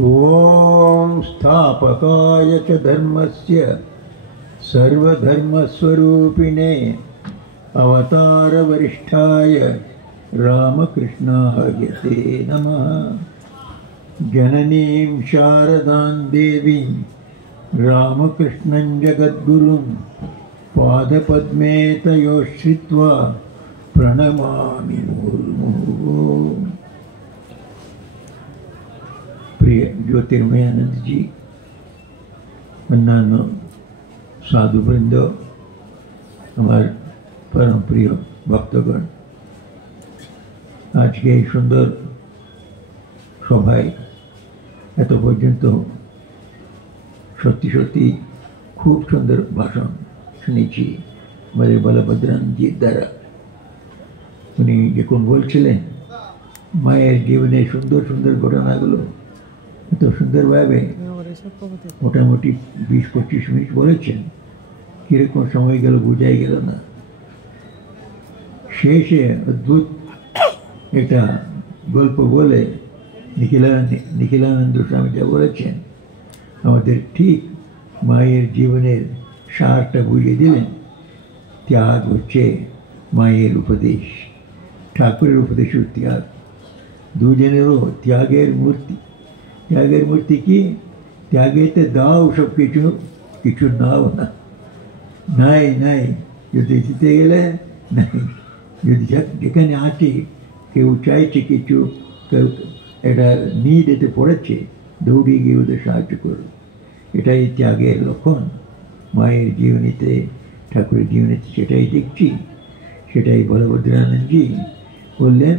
ओम स्थापकाय च धर्मस्य सर्वधर्मस्वरूपिणे अवतार वरिष्ठाय रामकृष्णाय ते नमः। जननीं शारदां देवीं रामकृष्णं जगद्गुरुं पादपद्मे तयोः श्रित्वा प्रणमामि मुहुर्मुहुः। प्रिय ज्योतिर्मयानंद जी, अन्यान्य साधुवृंद, हमारे परम प्रिय भक्तगण, आज के सुंदर सभाয় এত পর্যন্ত সত্যি সত্যি খুব সুন্দর ভাষণ শুনেছি আমাদের বলভদ্রানজির দ্বারা। উনি যখন বলছিলেন মায়ের জীবনে সুন্দর সুন্দর ঘটনাগুলো এত সুন্দরভাবে মোটামুটি 20-25 মিনিট বলেছেন, কীরকম সময় গেল বোঝাই গেল না। শেষে অদ্ভুত একটা গল্প বলে নিখিলানন্দ স্বামী যা বলেছেন আমাদের ঠিক মায়ের জীবনের সারটা বুঝিয়ে দিলেন। ত্যাগ হচ্ছে মায়ের উপদেশ, ঠাকুরের উপদেশ ত্যাগ, দুজনেরও ত্যাগের মূর্তি। ত্যাগের মূর্তি কি? ত্যাগেতে দাও সব কিছু, কিছু নাও না, নাই নাই যদি দিতে গেলে নাই, যদি যেখানে আছে কেউ চাইছে কিছু, কেউ এটা নিড এতে পড়েছে, দৌড়িয়ে গিয়ে ওদের সাহায্য করো। এটাই ত্যাগের লক্ষণ মায়ের জীবনীতে, ঠাকুরের জীবনীতে সেটাই দেখছি। সেটাই বলভদ্রানন্দজি বললেন,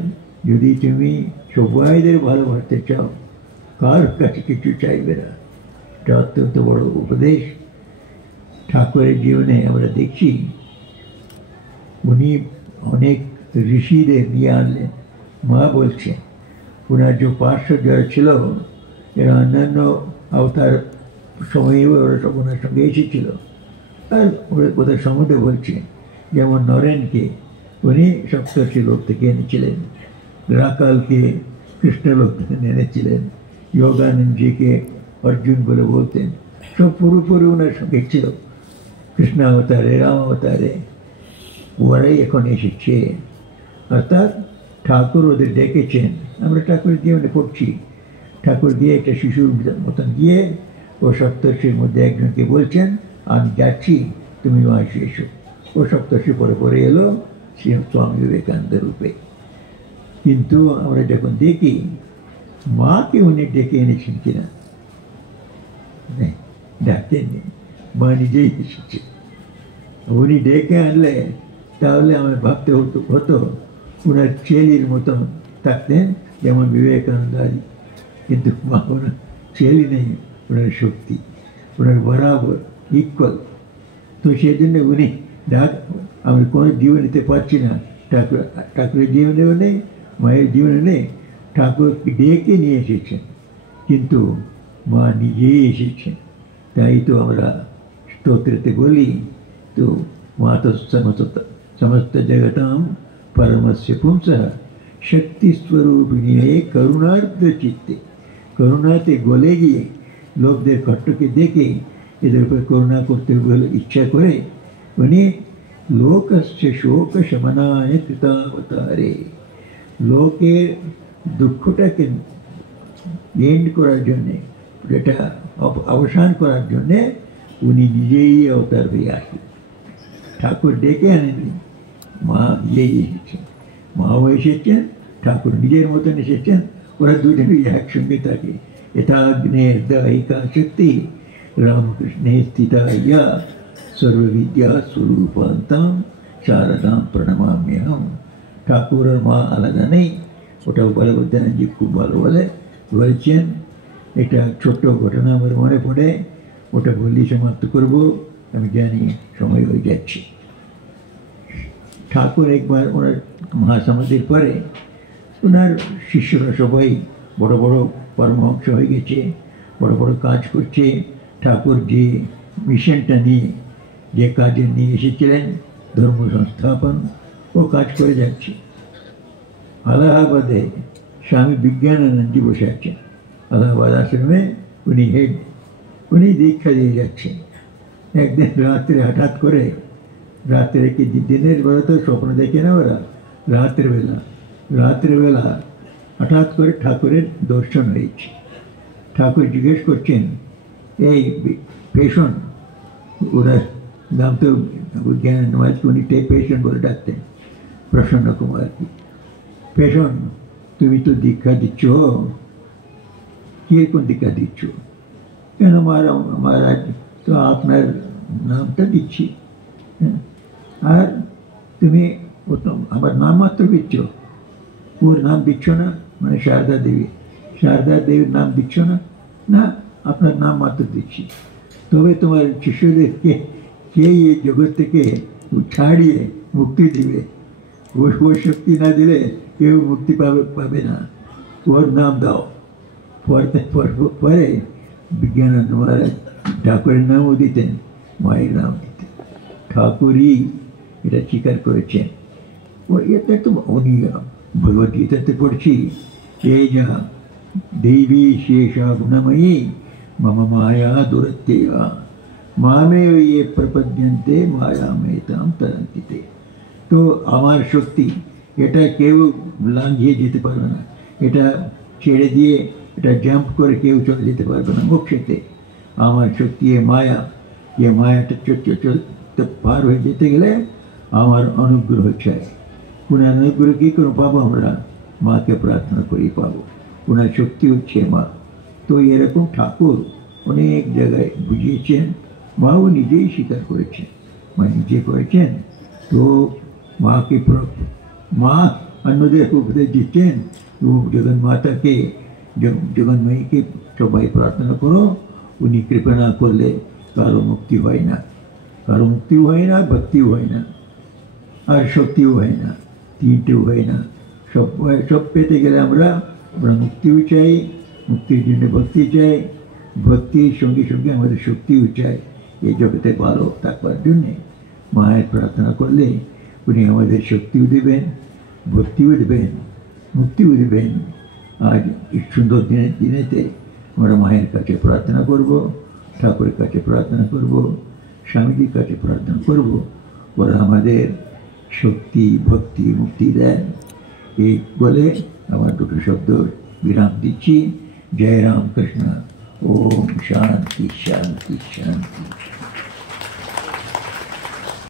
যদি তুমি সবাইদের ভালোবাসতে চাও, কার কাছে কিছু চাইবে না। এটা অত্যন্ত বড় উপদেশ ঠাকুরের জীবনে আমরা দেখছি। উনি অনেক ঋষিদের নিয়ে আনলেন। মা বলছেন ওনার যে পার্শ্ব যারা ছিল এরা অন্যান্য অবতার সময়েও ওরা সব ওনার সঙ্গে এসেছিল। আর ওদের সম্বন্ধে বলছে, যেমন নরেনকে উনি সপ্তর্ষি লোক থেকে এনেছিলেন, রাকালকে কৃষ্ণলোক থেকে এনেছিলেন, যোগানন্দজিকে অর্জুন বলে বলতেন, সব পুরোপুরি ওনার সঙ্গে ছিল। কৃষ্ণ অবতারে, রাম অবতারে ওরাই এখন এসেছে। অর্থাৎ ঠাকুর ওদের ডেকেছেন। আমরা ঠাকুরের জীবনে পড়ছি, ঠাকুর গিয়ে একটা শিশুর মতন গিয়ে ও সপ্তর্ষির মধ্যে একজনকে বলছেন, আমি যাচ্ছি, তুমিও আসে এসো। ও সপ্তর্ষি পরে পরে এলো শ্রী স্বামী বিবেকানন্দ রূপে। কিন্তু আমরা যখন দেখি মাকে উনি ডেকে এনেছেন কিনা, ডাকেননি, মা নিজেই এসেছে। উনি ডেকে আনলে তাহলে আমার ভাবতে হতো ওনার ছেলের মতন থাকতেন যেমন বিবেকানন্দ আদি। কিন্তু মা ওনার ছেলে নেই, ওনার শক্তি, ওনার বরাবর ইকুয়াল। তো সেই জন্য উনি আমি কোনো জীবন নিতে পারছি না, ঠাকুরের জীবনেও নেই, মায়ের জীবনে নেই। ঠাকুর ডেকে নিয়ে এসেছেন, কিন্তু মা নিজেই এসেছেন। তাই তো আমরা স্তোত্রতে বলি, তো মা তো সমস্ত জগতাম পরমস্য পুংসঃ শক্তি স্বরূপিণী করুণার্দ্র চিত্তে। করুণাতে গলে গিয়ে লোকদের কষ্টকে দেখে এদের উপর করুণা করতে বলে ইচ্ছা করে উনি লোকস্য শোক শমনায় কৃতাবতারে, লোকের দুঃখটাকে এন্ড করার জন্যে, যেটা অবসান করার জন্যে উনি নিজেই অবতার হয়ে আসেন। ঠাকুর ডেকে আনেননি, মা নিজেই এসেছেন। মাও এসেছেন, ঠাকুর নিজের মতন এসেছেন। ওরা দুজনেই একসঙ্গে থাকে। यथाग्नेर दायिका शक्ति रामकृष्णे स्थिता या सर्वविद्या स्वरूपान्तां शारदां प्रणमाम्यहम्। ঠাকুর আর মা আলাদা নেই। ওটাও বলভদ্রানন্দজি খুব ভালো বলছেন। এটা ছোট্ট ঘটনা আমার মনে পড়ে, ওটা বললেই সমাপ্ত করব, আমি জানি সময় হয়ে যাচ্ছে। ঠাকুর একবার ওনার মহাসমাধির পরে ওনার শিষ্যরা সবাই বড় বড় পরমহংস হয়ে গেছে, বড় বড় কাজ করছে। ঠাকুর যে মিশনটা নিয়ে, যে কাজে নিয়ে এসেছিলেন ধর্ম সংস্থাপন, ও কাজ করে যাচ্ছে। আলাহাবাদে स्वामी विज्ञानानंद जी বসে আছেন আলাহাবাদ আশ্রমে উনি দীক্ষা দিয়ে যাচ্ছেন একদিন রাত্রে হঠাৎ করে রাত্রে কি দিনের বেলা তো স্বপ্ন দেখে না ওরা রাত্রেবেলা হঠাৎ করে ঠাকুরের দর্শন হয়েছে ঠাকুর জিজ্ঞেস করছেন এই পেশন ওরা নাম তো জ্ঞানানন্দ উনি পেশন বলে ডাকতেন প্রসন্ন কুমার কি পেশন তুমি তো দীক্ষা দিচ্ছ কিরকম দীক্ষা দিচ্ছ কেন মহারাজ তো আপনার নামটা দিচ্ছি আর তুমি আমার নাম মাত্র দিচ্ছ ওর নাম দিচ্ছ না মানে শারদা দেবীর নাম দিচ্ছ না না আপনার নাম মাত্র দিচ্ছি তবে তোমার শিষ্যদেরকে কে এই জগৎ থেকে ছাড়িয়ে মুক্তি দিবে ওই শক্তি না দিলে কেউ মুক্তি পাবে না ওর নাম দাও পরে বিজ্ঞানানন্দ মহারাজ ঠাকুরের নামও দিতেন মায়ের নাম দিতেন ঠাকুরই এটা স্বীকার করেছেন ও এটা তো উনি ভগবদ্গীতাতে পড়ছি এই যা দেবী শেষা গুণময়ী মম মায়া দুরত্যেয়া মামে ইয়ে প্রপদ্যন্তে মায়া মেতাম তরন্তিতে তো আমার শক্তি এটা কেউ লাঙ্ঘিয়ে যেতে পারবে না এটা ছেড়ে দিয়ে এটা জাম্প করে কেউ চলে যেতে পারবে না মোক্ষেতে আমার শক্তি মায়াটা চলতে পার হয়ে যেতে গেলে আমার অনুগ্রহ চাই ওনার অনুগ্রহ কী করে পাবো আমরা মাকে প্রার্থনা করেই পাবো ওনার শক্তি হচ্ছে মা তো এরকম ঠাকুর অনেক জায়গায় বুঝিয়েছেন মাও নিজেই স্বীকার করেছেন মা নিজে করেছেন তো মাকে মা অন্যদের উপদেশ দিচ্ছেন জগন্মাতাকে জগন্ময়ীকে সবাই প্রার্থনা করো উনি কৃপা না করলে কারো মুক্তি হয় না ভক্তিও হয় না আর শক্তিও হয় না তিনটেও হয় না সব পেতে গেলে আমরা মুক্তিও চাই মুক্তির জন্য ভক্তি চাই ভক্তির সঙ্গে সঙ্গে আমাদের শক্তিও চাই এই জগতে ভালো থাকবার জন্যে মায়ের প্রার্থনা করলে উনি আমাদের শক্তিও দেবেন ভক্তিও দেবেন মুক্তিও দেবেন আজ এই সুন্দর দিনেতে আমরা মায়ের কাছে প্রার্থনা করব ঠাকুরের কাছে প্রার্থনা করব স্বামীজির কাছে প্রার্থনা করব ওরা আমাদের শক্তি ভক্তি মুক্তি দেন এই বলে আমার দুটো শব্দ বিরাম দিচ্ছি জয় রামকৃষ্ণ ওম শান্তি শান্তি শান্তি